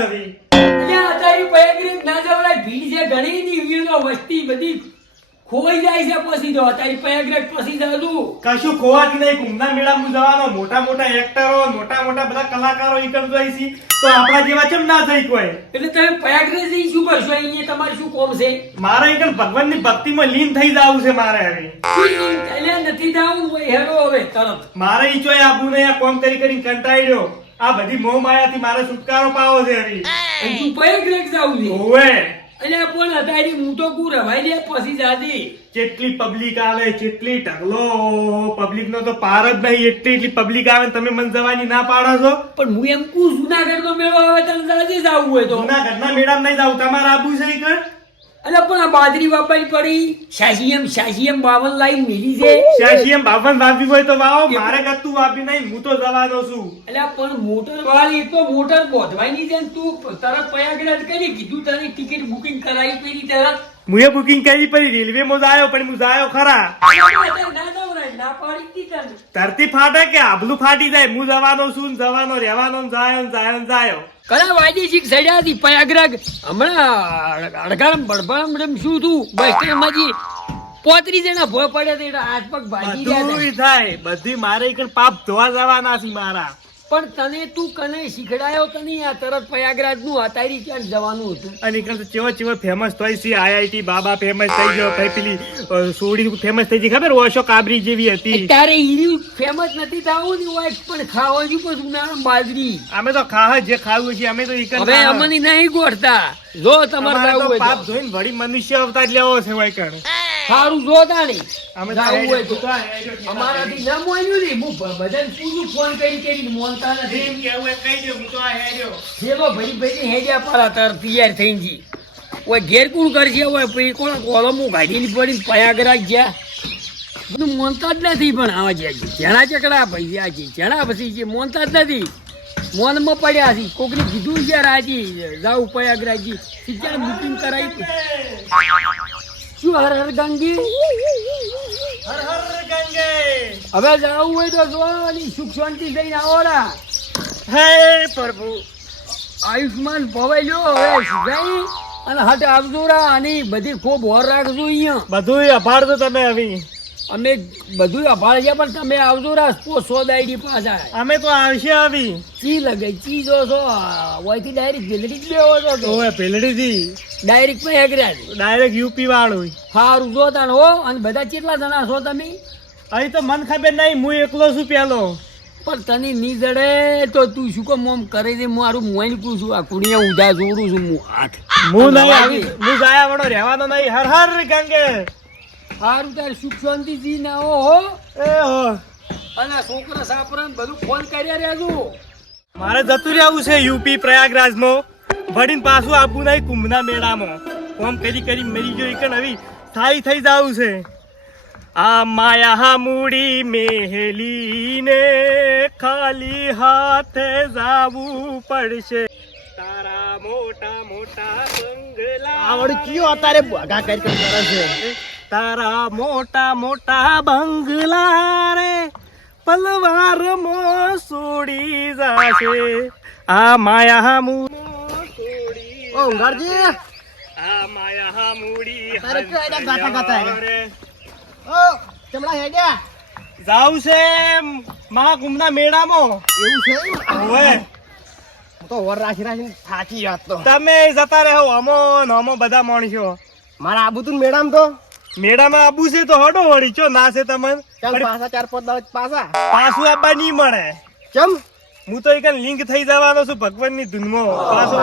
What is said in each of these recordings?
છે પ્રયાગરાજ હતી અત્યારે પયાગરી ના જવડાય ભીડ છે ઘણી દીવીનો વસ્તી બધી ખોવાઈ જાય છે પછી તો. અત્યારે પયાગરાજ પછી જાદુ કશું ખોવાતી નહીં. કુંભના મેળામાં જવાનો મોટા મોટા એક્ટરો મોટા મોટા બધા કલાકારો ઈકડ જાય છે. તો આપણા જેવા ચમ ના થઈ કોઈ? એટલે તમે પયાગરાજ જઈ શું કરશો? અહીંયા તમારે શું કોમ છે? મારે ઈકડ ભગવાનની ભક્તિમાં લીન થઈ જવું છે મારે હવે. એટલે નથી જવું હેરો હવે તરત. મારે ઈ ચોય આપવું નહીં. આ કોમ કરી કરીને કંટાળી રહ્યો આ બધી મોહ માયાથી મારે છુટકારો પાવો છે હવે અને તું પયાગરાજ જાવું છે ઓવે એટલે પણ અત્યારે હું તો કુ રવાઈ દે પછી જાદી જેટલી પબ્લિક આવે જેટલી ઢગલો પબ્લિક નો તો પાર જ નહીં એટલી એટલી પબ્લિક આવે તમે મન જવાની ના પાડો છો? પણ હું એમ કુ જુનાગઢ નો મેળો આવે તને જાદી જાવું હોય તો. જૂનાગઢના મેળામાં નહીં જાવ તમારે આબુ છે ઈકડ એટલે પણ આ બાજરી વાપરી પડી. શાશીએમ શાશીએમ બાવન લાઈ મિલી છે. શ્યાસી બાવન વાપી હોય તો વાવો. મારે કતું વાપી નહીં. હું તો જવાનો છું. એટલે પણ મોટર વાળી તો મોટર બોધવાની છે તું તરત પયાગરાજ કરી કીધું તને ટિકિટ બુકિંગ કરાવી પેલી તરત મુએ બુકિંગ કરી પડી. રેલવે માં જાયો પણ હું જાયો ખરા. ધરતી ફાટે કે આબલું ફાટી જાય? હું જવાનો છું જવાનો રહેવાનો જાયો જાયો જાયો. કલા વાજી શીખ સડ્યા હતી પયાગરાગ હમણાં અડગામ એમ શું તું? બસ સ્ટેન્ડ જી પોત્રી જણા ભોય પડ્યા હતા હાથ પગ ભાગી ગયા થાય. બધી મારે પાપ ધોવા જવાના છે મારા. પણ તને તું કને શીખડાયો તને આ તરત પ્રયાગરાજનું અતારી ક્યાં જવાનું હતું? અને તો ચેવો ચેવો ફેમસ થઈ છે આઈઆઈટી બાબા ફેમસ થઈ ગયો કઈ પેલી સોડી ફેમસ થઈ ગઈ ખબર? ઓશો કાબરી જેવી હતી. તારે ઈરી ફેમસ નથી થવું ને વાઈફ પણ ખાવાની પણ ઉનાળા બાજરી. અમે તો ખાહ જે ખાવું છે અમે તો ઈકન હવે. અમને નહીં ગોઠતા. જો તમારે તો પાપ જોઈને વળી મનુષ્ય અવતાર લેવો છે વાયકણ સારું જો તાણી જાવું હોય તો. અમારાથી ના મોન્યું ને. હું બધાને પૂરું ફોન કરી કરીને મોનતા નથી. એમ કેવું એ કહી દો હું તો આ હેડ્યો. છેલ્લો ભરી ભરી હેડ્યા પાલા તાર તૈયાર થઈ જી. ઓય ઘેર કુણ કરશે? ઓય પછી કોણ? કોલમો ગાડીની પડી પયાગરાજ ગયા. બધું મોનતા જ નથી પણ આવા જે જેણા ચકડા ભાઈ આ છે. જેણા પછી જે મોનતા જ નથી. મોનમાં પડ્યા છે. કોકને કીધું છે રાજી જાવ પયાગરાજી શિક્ષણ બુકિંગ કરાવી શું હર હર ગંગી? હર હર ગંગે. હવે જવું હોય તો જોવાની સુખ શાંતિ થઈને આવોરા હે પ્રભુ. આયુષ્માન ભવાઈ જો હવે સુધાઈ અને હટ આવજો રા અને બધી ખૂબ હોર રાખજો અહીંયા. બધું અભાડજો તમે હવે. અમે બધું અભાળ છે પણ તમે આવજો રા સો ડાયરી પાછા. અમે તો આવશે આવી. ચી લગે ચી જો છો ઓયથી ડાયરેક્ટ પેલડી જ લેવો છો તો પેલડી થી ડાયરેક્ટમાં એગરાજ ડાયરેક્ટ યુપી વાળું સારું જો તાણ હો અને બધા કેટલા જણા છો તમે? અહીં તો મન ખબર નહીં હું એકલો છું પેલો. પણ તને ની જડે તો તું શું કામ મોમ કરે છે? મારું મોઈન પૂછું આ કુણીએ ઉધા જોડું છું હું હાથ. હું નહીં આવી. હું જાયા વડો રહેવાનો નહીં. હર હર ગંગે. સારું તાર સુખ શાંતિથી ના હો એ હો. અને છોકરા સાપરા બધું ફોન કર્યા રહેજો. મારે જતું રહેવું છે યુપી પ્રયાગરાજમાં. વળીને પાછું આપવું નહીં કુંભના મેળામાં. કોમ કરી કરી મરી ગયો કે હવે થાઈ થઈ જાવું છે. આ માયા મૂડી મેહલીને ખાલી હાથે જાવું પડશે. તારા મોટા મોટા બંગલા આવડ કયો અત્યારે ભગા કરી કરે છે. તારા મોટા મોટા બંગલા રે પલવાર મો સોડી જાશે. આ માયા મૂડી ઓ ઉંગારજી. આ માયા મૂડી તારે કયો આડા ગાતા ગાતા રે. ઓ ચમડા હેડ્યા જાવું છે મહાકુંભના મેળામાં. એવું છે હવે હું તો વર રાખી રાખીને થાકી ગયો તો. તમે જતા રહો અમો ને અમો બધા માણસો. મારા આબુ તું મેળામ તો મેળામાં આબુ છે તો હડો વળી ચો ના છે તમને? પાછા ચાર પાંચ દાવ પાછા. પાછું આબા નહીં મળે. કેમ હું તો એક લિંક થઈ જવાનો છું ભગવાનની ધૂનમાં. પાછો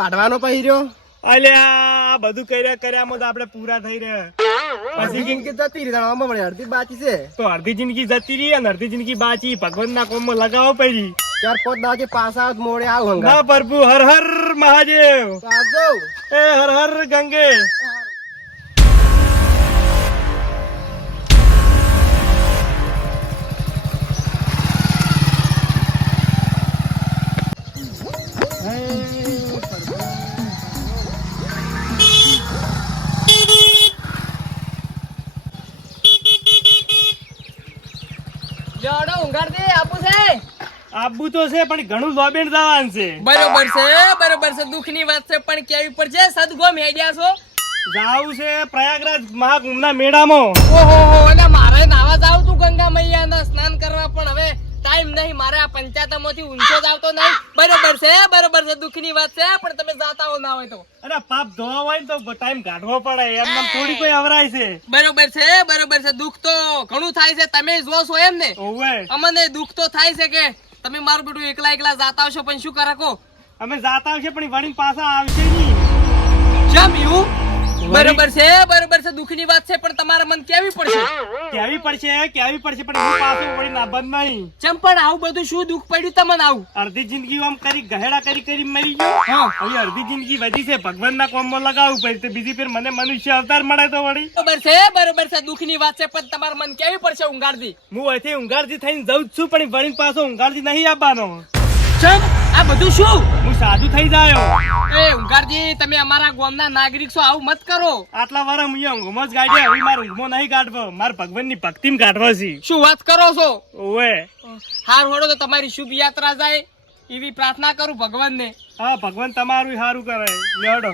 વાઢવાનો પહેર્યો અલ્યા બધું કર્યા કર્યામાં તો આપણે પૂરા થઈ રહ્યા. પછી કે જતી રહી જાણવામાં મળે અડધી બાચી છે. તો અડધી જિંદગી જતી રહી અને અડધી જિંદગી બાચી ભગવાનના કોમમાં લગાવો પડી. ચાર પાંચ દાડા પાસા મોડે આવું હંગા પ્રભુ હર હર મહાદેવ. એ હર હર ગંગે. આબુ તો છે પણ ઘણું લોબેન જવાનું છે. બરોબર છે બરોબર છે દુઃખની વાત છે પણ કેવી પર છે? સદગો હેડ્યા છો? જાવું છે પ્રયાગરાજ મહાકુંભના મેળામાં. ઓહો અને મારે નાવા જાવ તું ગંગા મૈયાના સ્નાન કરવા પણ હવે ટાઈમ નહીં મારે આ પંચાયતમાંથી ઊંચો જ આવતો નહીં. બરોબર છે બરોબર છે દુઃખની વાત છે પણ તમે જાતા હો ના હોય તો. અરે પાપ ધોવા હોય તો ટાઈમ કાઢવો પડે એમ થોડી કોઈ અવરાય છે. બરોબર છે બરોબર છે દુઃખ તો ઘણું થાય છે તમે જોશો એમ ને અમને દુઃખ તો થાય છે કે તમે મારું બેટું એકલા એકલા જાતા આવશો પણ શું કરો અમે જાતા આવશે પણ વણી પાછા આવશે નહીં. જમ એવું બરોબર છે બરોબર છે દુઃખની વાત છે પણ તમારા મન કેવી પડશે? કેવી પડશે કેવી પડશે પણ હું પાસે વળી ના બંધ નહીં. ચમ પણ આવું બધું શું દુઃખ પડ્યું તમને આવું? અડધી જિંદગી આમ કરી ગહેડા કરી કરી મરી ગયો. હવે અડધી જિંદગી વધી છે ભગવાનના કોમમાં લગાવું પડે તો બીજી ફેર મને મનુષ્ય અવતાર મળે તો વળી. બરોબર છે બરોબર છે દુઃખની વાત છે પણ તમારે મન કેવી પડશે ઊંઘાડથી હું અહીંથી ઊંઘારથી થઈને જઉં છું પણ વળી પાછો ઊંઘારથી નહીં આવવાનો. ચમ આ બધું શું? હું સાધુ થઈ જાયો. એ ઉંગારજી તમે અમારા ગામના નાગરિક છો આવું મત કરો. આટલા વાર હું ઊંઘમાં જ કાઢ્યા હવે મારે ઊંઘમો નહીં કાઢવો માર ભગવાનની ભક્તિમ કાઢવા છે. શું વાત કરો છો? ઓએ હાર હોડો તો તમારી શુભ યાત્રા જાય એવી પ્રાર્થના કરું ભગવાનને. હા ભગવાન તમારું સારું કરે. લેડો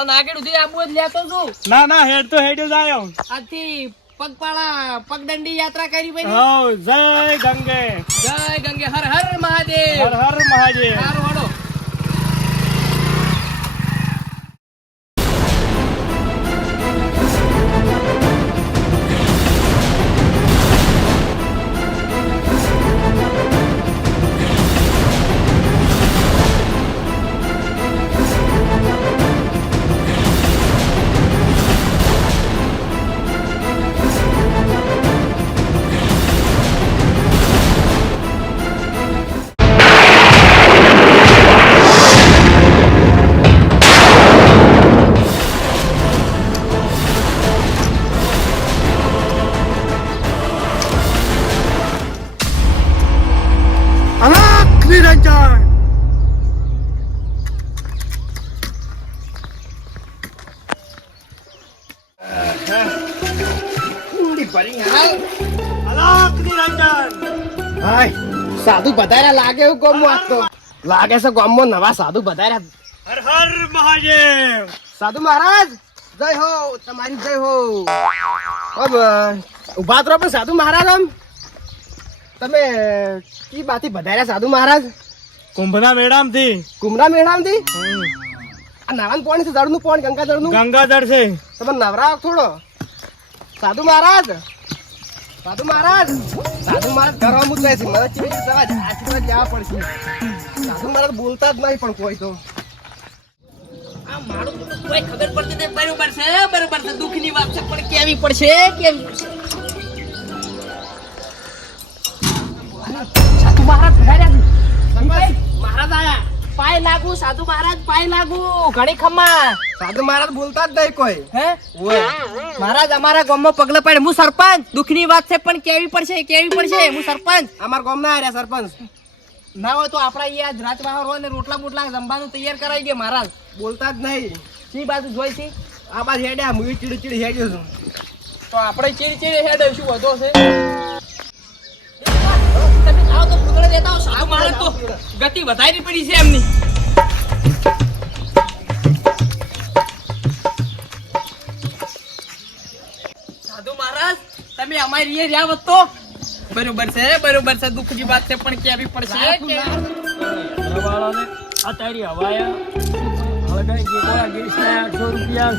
અને આગળ સુધી આબુ જ લેતો છું. ના ના હેડ તો હેડ જ આવ્યો આજથી પગપાળા પગદંડી યાત્રા કરી ભાઈ. હો જય ગંગે. જય ગંગે હર હર મહાદેવ. હર હર મહાદેવ. સાધુ બધાયરા લાગે એવું ગોમો આજ તો. લાગે છે ગોમમાં નવા સાધુ બધાયરા હર હર મહાદેવ. સાધુ મહારાજ જય હો તમારી જય હો. ઊભા તો પણ સાધુ મહારાજ આમ. તમે કી બાથી બધાયરા સાધુ મહારાજ? કુંભના મેળામથી કુંભના મેળામથી આ નાવાનું પાણી છે જળનું પાણી ગંગા જળનું ગંગાધર છે. તમે નવરા થોડો. સાધુ મહારાજ સાધુ મહારાજ સાધુ મહારાજ ઘરમાં મૂકવે છે મને ચીજ સવાજ આશીર્વાદ લેવા પડશે? સાધુ મહારાજ બોલતા જ નહીં પણ કોઈ તો. આ મારું કોઈ ખબર પડતી નહીં બરોબર છે બરોબર છે દુઃખની વાત છે પણ કેવી પડશે કેવી પડશે? સાધુ મહારાજ મહારાજ આયા. પાય લાગુ સાધુ મહારાજ પાય લાગુ. ઘણી ખમ્મા. સાધુ મહારાજ બોલતા જ નહીં કોઈ. હે? મહારાજ અમારા ગામમાં પગલે પડે. હું સરપંચ. દુઃખની વાત છે પણ કેવી પડશે કેવી પડશે? હું સરપંચ. અમારા ગામના આર્યા સરપંચ. ના હોય તો આપણા અહીંયા રાજવાહર હોય ને રોટલા બોટલા જમવાનું તૈયાર કરાવી ગયા મહારાજ. બોલતા જ નહીં. સી બાજુ જોઈ છી આ બાજુ હેડ્યા હું ચીડી ચીડી હેડ્યો છું. તો આપણે ચીડી ચીડી હેડ શું વધો છે. દેતા હો મહારાજ તો ગતિ વધારી પડી છે એમની. સાધુ મહારાજ તમે અમારી એ રહ્યા હોત બરોબર છે બરોબર છે દુઃખની વાત છે પણ કેવી પડશે? આ તારી હવાયા. હળગાઈ આઠસો રૂપિયા.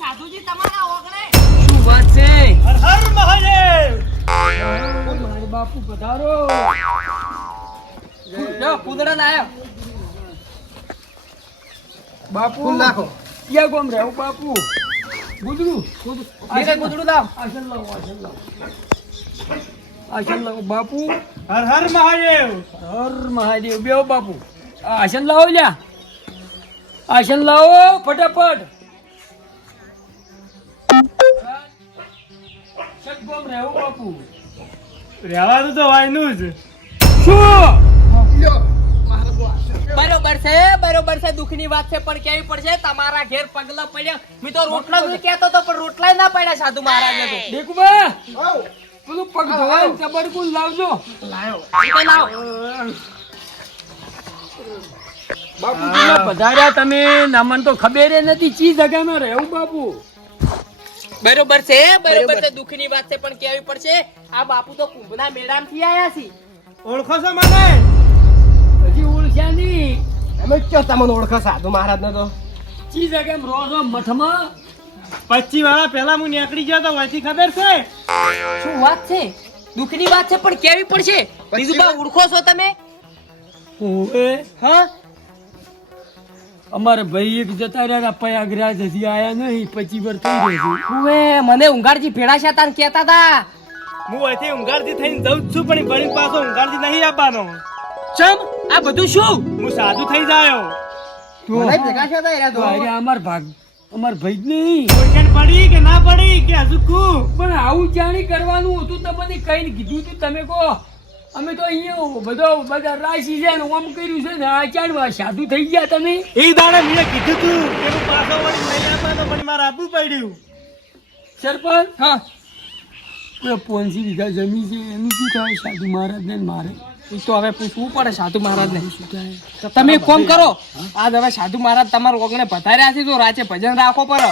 સાધુજી તમારા ઓગણે. શું વાત છે? હર હર મહાદેવ! મારે બાપુ પધારો. જો પૂતળા લાયો. બાપુ ફૂલ નાખો. ક્યાં ગોમ રહે બાપુ? ગુદડું કૂતરું લાવ. આસન લાવો આસન લાવો. આસન લાવો બાપુ. હર હર મહાદેવ! હર મહાદેવ. બેહો બાપુ. આ આસન લાવો લ્યા. આસન લાવો ફટાફટ. સદગોમ રહેવું બાપુ. રહેવાનું તો વાયનું જ. શું? બરોબર છે બરોબર છે દુઃખની વાત છે પણ કેવી પડશે? તમારા ઘેર પગલા પડ્યા. મેં તો રોટલા જ કહેતો તો પણ રોટલા ના પડ્યા સાધુ મહારાજને તો. દેખુબા પેલું પગ ધોવાય ચબરકું લાવજો. એ લાવ. બાપુ તમે પધાર્યા તમે નામન તો ખબર નથી. ચી જગામાં રહેવું બાપુ? બરોબર છે બરોબર છે દુઃખની વાત છે પણ કેવી પડશે? આ બાપુ તો કુંભના મેળામાંથી આયા છે. ઓળખો છો મને? હજી ઓળખ્યા નહીં. અમે કયો તમને ઓળખો સાધુ મહારાજને તો. ચી જગ્યા રોજો મઠમાં. પચી વાળા પેલા હું નીકળી ગયો તો વાંચી ખબર છે? શું વાત છે? દુઃખની વાત છે પણ કેવી પડશે? બીજું બા ઓળખો છો તમે? ઓએ હા? અમારે ભાઈ એક જતા રહ્યા પ્રયાગરાજ હજી આયા નહીં પચી વાર થઈ ગઈ ઓએ મને ઉંગાડજી ભેળા છે તાન કહેતા હતા. હું અહીંથી ઊંઘાડથી થઈને જઉં છું પણ વળી પાછો ઊંઘાડથી નહીં આવવાનો ચમ? આ બધું શું? હું સાધુ થઈ જાયો. તો મને ભેગા છે તા એરા તો? અરે અમાર ભાગ અમાર ભાઈ જ નહીં. કોઈકને પડી કે ના પડી કે હજુ કુ? પણ આવું જાણી કરવાનું હતું તમને કઈ કીધું તું તમે કહો. અમે તો અહીંયા બધો બધા રાશી છે ને ઓમ કર્યું છે ને આ ચાડવા સાધુ થઈ ગયા તમે. એ દાડે મેં કીધું તું કે હું પાછો વળી નહીં આવવાનો પણ મારે આપવું પડ્યું. સરપંચ? હા. પેલો પોનસી વીઘા જમી છે એનું શું થાય? સાધુ મહારાજ ને મારે. તો હવે પૂછવું પડે સાધુ મહારાજને શું થાય? તમે કામ કરો. આજ હવે સાધુ મહારાજ તમારા ઓગણે પધાર્યા છે તો રાતે ભજન રાખો પડે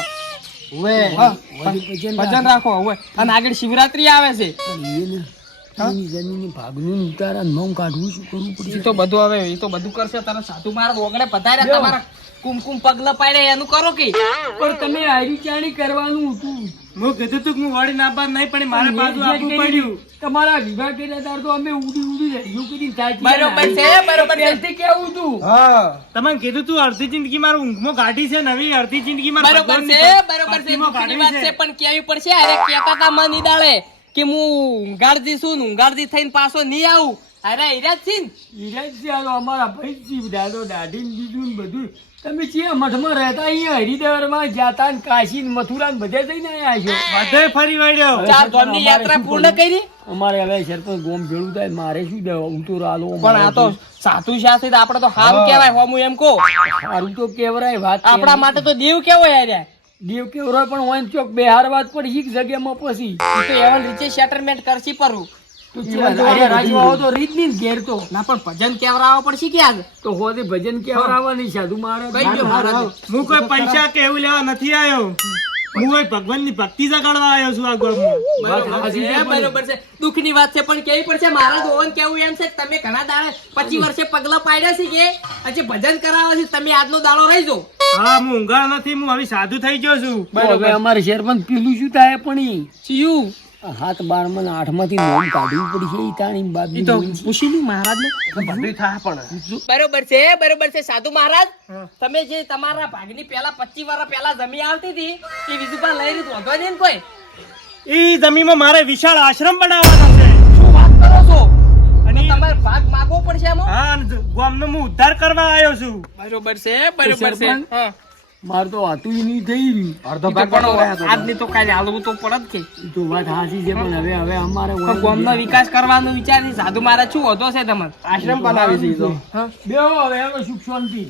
ભજન રાખો. હવે અને આગળ શિવરાત્રી આવે છે. એને જમીન ભાગનું ઉતારા નોમ કાઢવું શું કરવું પડે તો બધું હવે એ તો બધું કરશે. તરત સાધુ મારા ઓગણે પધાર્યા તમારા કુમકુમ પગલા પાડે એનું કરો કે? પણ તમે હારી ચાણી કરવાનું હતું. હું કીધું તું કે હું વળી ના પાડ નહીં પણ મારા બાજુ આપવું પડ્યું. તમારા વિવાહ કર્યા તાર તો અમે ઉડી ઉડી રહ્યું કરીને થાકી બરોબર છે બરોબર પહેલથી કેવું તું? હા. તમને કીધું તું અડધી જિંદગી મારું ઊંઘમાં કાઢી છે નવી અડધી જિંદગી મારે બરોબર છે બરોબર છે વાત છે પણ કેવી પડશે? અરે કેતા તા મની દાળે કે હું ઊંઘાડજી છું ને ઊંઘાડજી થઈને પાછો નહીં આવું. અરે હીરા જ છે ઈરાજ અમારા ભાઈ દાદો દાઢી ને બીજું ને બધું. તમે જે મઠમાં રહેતા અહીંયા હરિદ્વારમાં જાતા ને કાશી ને મથુરા ને બધે જઈને આવ્યા છો? બધે ફરી વળ્યો. ચાર ગામની યાત્રા પૂર્ણ કરી? અમારે હવે સરપંચ ગોમ ભેળું થાય મારે શું દેવા હું તો રાલો પણ આ તો સાધુ શાસ્ત્રી તો આપણે તો હારું કહેવાય હોમું એમ કહો. સારું તો કેવરાય વાત આપણા માટે તો દેવ કેવો યાર? દેવ કેવરો પણ ઓન ચોક બેહાર વાત પડી એક જગ્યામાં પછી. તો એવન રીચે સેટલમેન્ટ કરશી પરું. તો ચેવા રાજવાઓ તો રીતની ઘેર તો. ના પણ ભજન કેવરાવો પડશે કે આજ તો હોદે ભજન કેવરાવાની સાધુ મહારાજ કઈ ગયો? હું કોઈ પૈસા કે એવું લેવા નથી આવ્યો. હું કોઈ ભગવાનની ભક્તિ જગાડવા આવ્યો છું આ ગામમાં બરોબર છે દુઃખની વાત છે પણ કેવી પડશે? મારા દોવન કેવું એમ છે? તમે ઘણા દાડે પચીસ વર્ષે પગલા પાડ્યા છે કે? હજી ભજન કરાવે છે તમે આજનો દાડો રહી જાઓ. હા હું ઊંઘાળ નથી હું હવે સાધુ થઈ ગયો છું. હવે અમારે પણ પીલું શું થાય પણ ચિયું હાથ બારમાં આઠમાંથી નોમ કાઢવી પડશે ઈ તાણી બાપ તો પૂછી લ્યું મહારાજ ને બધું થાય પણ. બરોબર છે બરોબર છે સાધુ મહારાજ. તમે જે તમારા ભાગની પેલા પચીસ વર્ષ પેલા જમી આવતી હતી એ વિધુપા લઈ લીધું વધવા દે ને કોઈ? એ જમીનમાં મારે વિશાળ આશ્રમ બનાવવાનો છે. શું વાત કરો છો? માગવો પડશે આમાં? હા ગામનો હું ઉદ્ધાર કરવા આવ્યો છું. બરોબર છે બરોબર છે? મારે તો હતું નહીં થઈ. અડધો ભાગ પણ. આજની તો કાલે હાલવું તો પડત કે. તો વાત હાસી છે પણ હવે હવે અમારે ગામનો વિકાસ કરવાનો વિચાર છે. સાધુ મારા શું હોતો છે તમારે? આશ્રમ બનાવી છે તો. બેહો હવે હવે સુખ શાંતિ.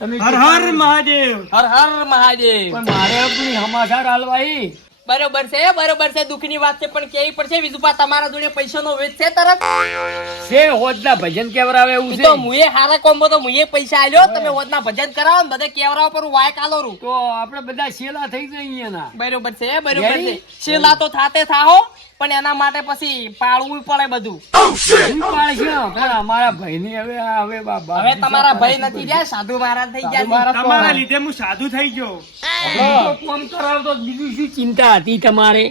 હર હર મહાદેવ. હર હર મહાદેવ. પણ મારે આપણી સમાચાર હાલવા ઈ બરોબર છે બરોબર છે દુઃખની વાત છે પણ કેવી પડશે? વિજુભા તમારા જોડે પૈસાનો વેચ છે તરત? છે હોદના ભજન કેવરાવે એવું છે. તો મુએ હારા કોમ્બો તો મુએ પૈસા આલ્યો તમે હોદના ભજન કરાવો ને બધે કેવરાવ પર હું વાય કાલો રૂ. તો આપણે બધા શેલા થઈ જઈએ ના બરોબર છે બરોબર છે. શેલા તો થાતે થાહો. પણ એના માટે પછી પાળવું પડે બધું. છે પણ અમારા ભાઈની હવે હવે બા- બા- હવે તમારા ભાઈ નથી ગયા? સાધુ મહારાજ થઈ ગયા તમારા લીધે હું સાધુ થઈ ગયો. કોમ કરાવતો બીજું શું ચિંતા હતી તમારે?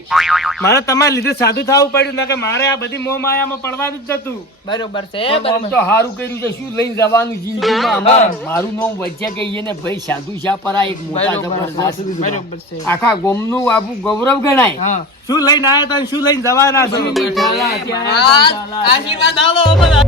મારે તમારા લીધે સાધુ થવું પડ્યું ના કે મારે આ બધી મોહ માયામાં પડવાનું જ હતું બરોબર છે તો સારું કર્યું છે. શું લઈને જવાનું જિંદગીમાં? મારું નામ વચ્ચે કહીએ ને ભાઈ સાધુ શા પરા એક મોટા બરોબર જબરદસ્ત આખા ગોમનું આબુ ગૌરવ ગણાય. હા. શું લઈને આવ્યા હતા શું લઈને જવાના છો? આશીર્વાદ આવો બધા